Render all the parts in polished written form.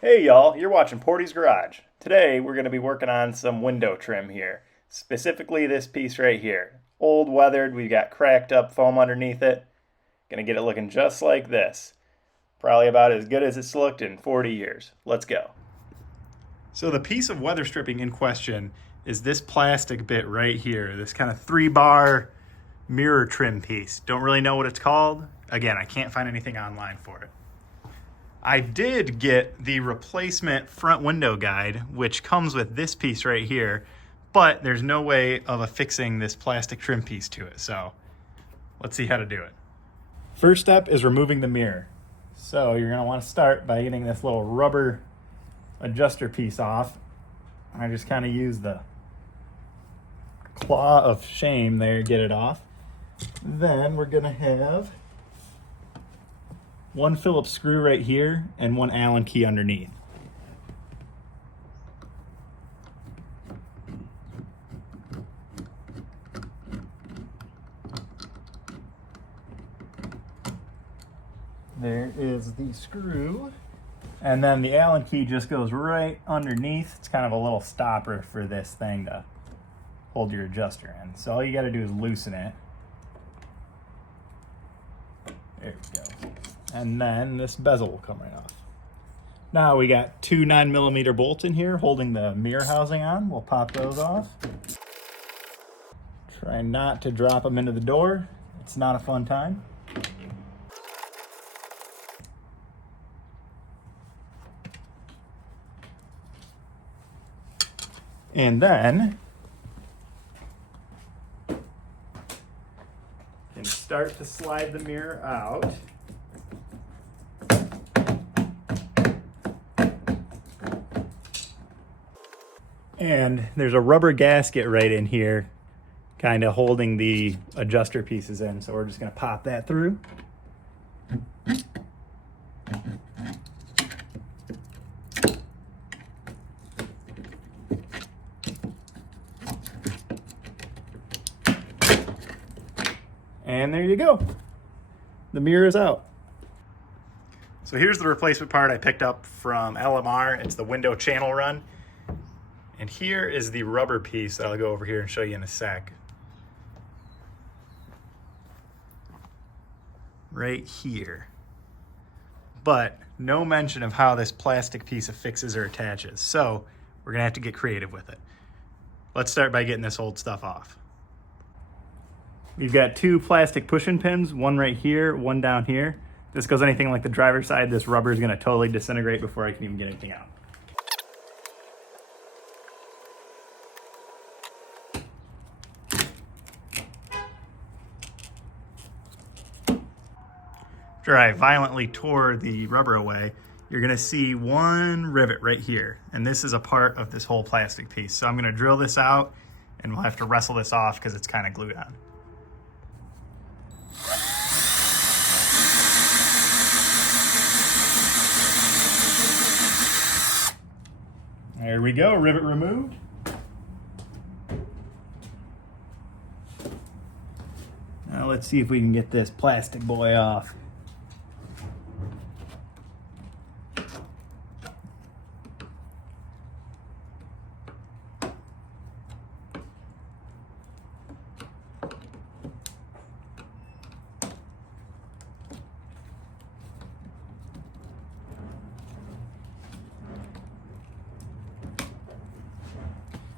Hey y'all, you're watching Portie's Garage. Today we're going to be working on some window trim here. Specifically this piece right here. Old weathered, we've got cracked up foam underneath it. Gonna get it looking just like this. Probably about as good as it's looked in 40 years. Let's go. So the piece of weather stripping in question is this plastic bit right here. This kind of 3-bar mirror trim piece. Don't really know what it's called. Again, I can't find anything online for it. I did get the replacement front window guide, which comes with this piece right here, but there's no way of affixing this plastic trim piece to it. So let's see how to do it. First step is removing the mirror. So you're gonna want to start by getting this little rubber adjuster piece off. I just kind of use the claw of shame there to get it off. Then we're gonna have one Phillips screw right here and one Allen key underneath. There is the screw. And then the Allen key just goes right underneath. It's kind of a little stopper for this thing to hold your adjuster in. So all you gotta do is loosen it. There we go. And then this bezel will come right off. Now we got two 9mm bolts in here holding the mirror housing on. We'll pop those off. Try not to drop them into the door. It's not a fun time. And then you can start to slide the mirror out. And there's a rubber gasket right in here, kind of holding the adjuster pieces in. So we're just going to pop that through. And there you go. The mirror is out. So here's the replacement part I picked up from LMR. It's the window channel run. And here is the rubber piece that I'll go over here and show you in a sec. Right here. But no mention of how this plastic piece affixes or attaches. So we're gonna have to get creative with it. Let's start by getting this old stuff off. We've got two plastic push-in pins, one right here, one down here. If this goes anything like the driver's side, this rubber is gonna totally disintegrate before I can even get anything out. After I violently tore the rubber away, you're gonna see one rivet right here. And this is a part of this whole plastic piece. So I'm gonna drill this out and we'll have to wrestle this off because it's kind of glued on. There we go, rivet removed. Now let's see if we can get this plastic boy off.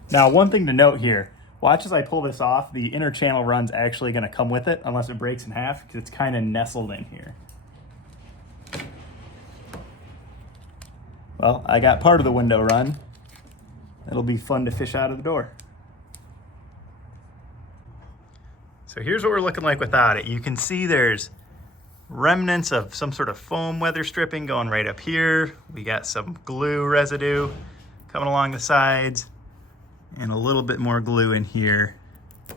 Now, one thing to note here, watch as I pull this off, the inner channel run's actually gonna come with it unless it breaks in half because it's kind of nestled in here. Well, I got part of the window run. It'll be fun to fish out of the door. So here's what we're looking like without it. You can see there's remnants of some sort of foam weather stripping going right up here. We got some glue residue coming along the sides. And a little bit more glue in here. I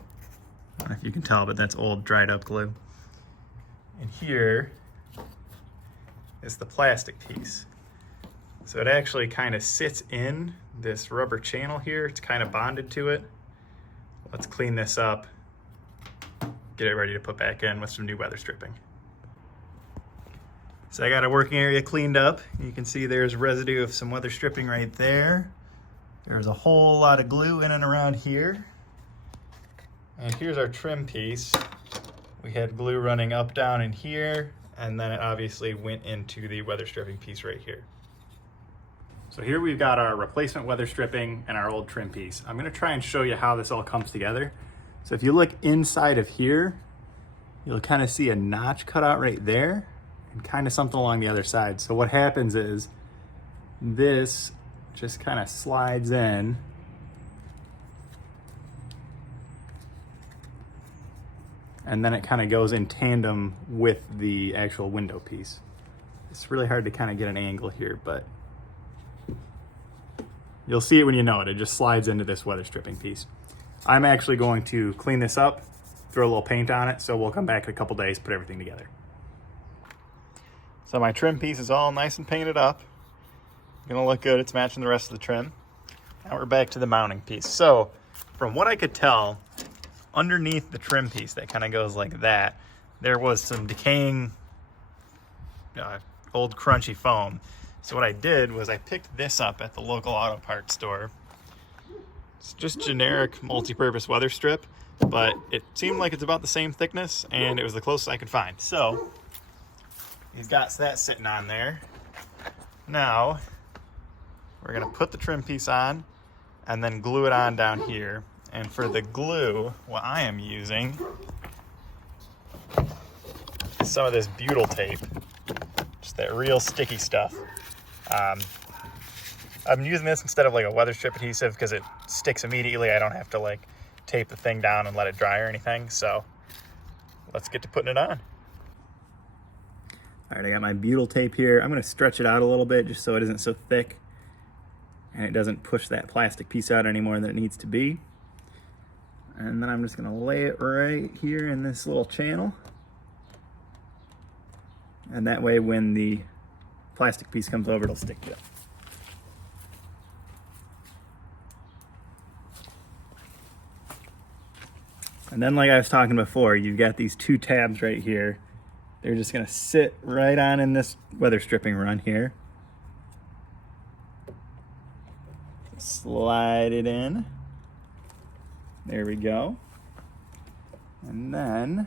don't know if you can tell, but that's old dried up glue. And here is the plastic piece. So it actually kind of sits in this rubber channel here. It's kind of bonded to it. Let's clean this up, get it ready to put back in with some new weather stripping. So I got a working area cleaned up. You can see there's residue of some weather stripping right there. There's a whole lot of glue in and around here. And here's our trim piece. We had glue running up, down, in here, and then it obviously went into the weather stripping piece right here. So here we've got our replacement weather stripping and our old trim piece. I'm gonna try and show you how this all comes together. So if you look inside of here, you'll kind of see a notch cut out right there and kind of something along the other side. So what happens is this just kind of slides in and then it kind of goes in tandem with the actual window piece. It's really hard to kind of get an angle here, but you'll see it when you know it. It just slides into this weather stripping piece. I'm actually going to clean this up, throw a little paint on it, so we'll come back in a couple days, put everything together. So my trim piece is all nice and painted up. Gonna look good, it's matching the rest of the trim. Now we're back to the mounting piece. So from what I could tell, underneath the trim piece that kind of goes like that, there was some decaying old crunchy foam. So what I did was I picked this up at the local auto parts store. It's just generic multi-purpose weather strip, but it seemed like it's about the same thickness and it was the closest I could find. So he's got that sitting on there. Now we're gonna put the trim piece on and then glue it on down here. And for the glue, what I am using is some of this butyl tape, just that real sticky stuff. I'm using this instead of like a weather strip adhesive because it sticks immediately. I don't have to like tape the thing down and let it dry or anything. So let's get to putting it on. All right, I got my butyl tape here. I'm gonna stretch it out a little bit just so it isn't so thick and it doesn't push that plastic piece out any more than it needs to be. And then I'm just gonna lay it right here in this little channel. And that way when the plastic piece comes over, it'll stick to it. And then like I was talking before, you've got these two tabs right here. They're just gonna sit right on in this weather stripping run here. Slide it in. There we go. And then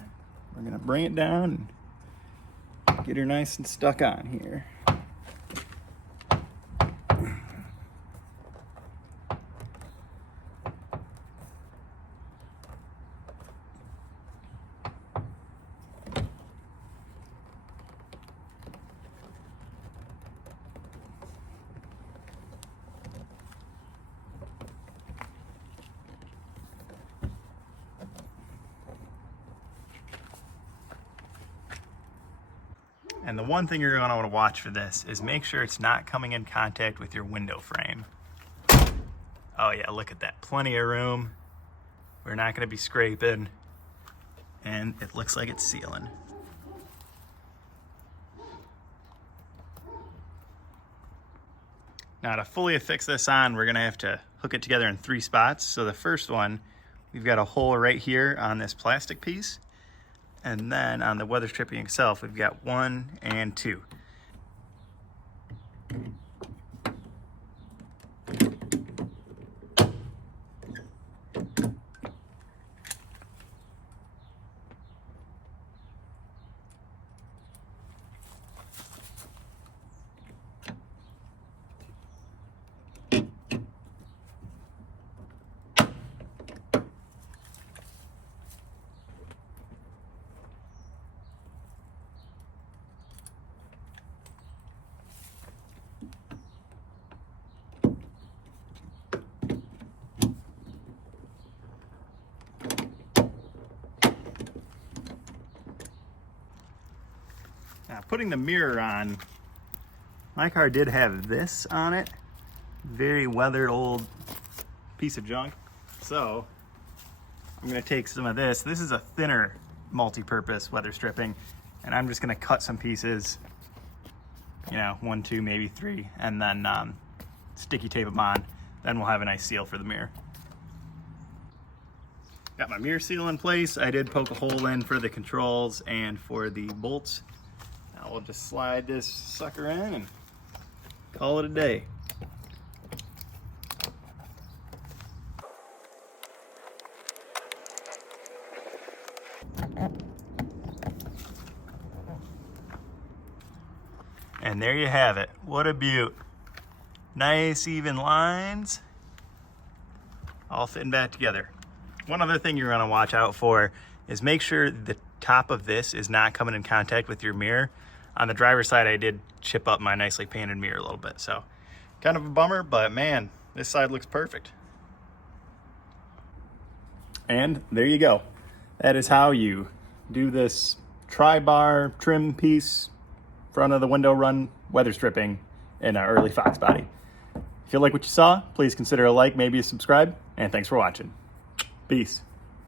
we're gonna bring it down and get her nice and stuck on here. And the one thing you're gonna wanna watch for this is make sure it's not coming in contact with your window frame. Oh yeah, look at that, plenty of room. We're not gonna be scraping, and it looks like it's sealing. Now to fully affix this on, we're gonna have to hook it together in 3 spots. So the first one, we've got a hole right here on this plastic piece. And then on the weather stripping itself, we've got 1 and 2. Now, putting the mirror on, my car did have this on it. Very weathered old piece of junk. So I'm gonna take some of this. This is a thinner multi-purpose weather stripping, and I'm just gonna cut some pieces, you know, 1, 2, maybe 3, and then sticky tape them on. Then we'll have a nice seal for the mirror. Got my mirror seal in place. I did poke a hole in for the controls and for the bolts. Now we'll just slide this sucker in and call it a day. And there you have it. What a beaut. Nice even lines, all fitting back together. One other thing you're gonna watch out for is make sure the top of this is not coming in contact with your mirror. On the driver's side, I did chip up my nicely painted mirror a little bit, so kind of a bummer, but man, this side looks perfect. And there you go. That is how you do this tri-bar trim piece, front of the window run weather stripping in an early Fox body. If you like what you saw, please consider a like, maybe a subscribe, and thanks for watching. Peace.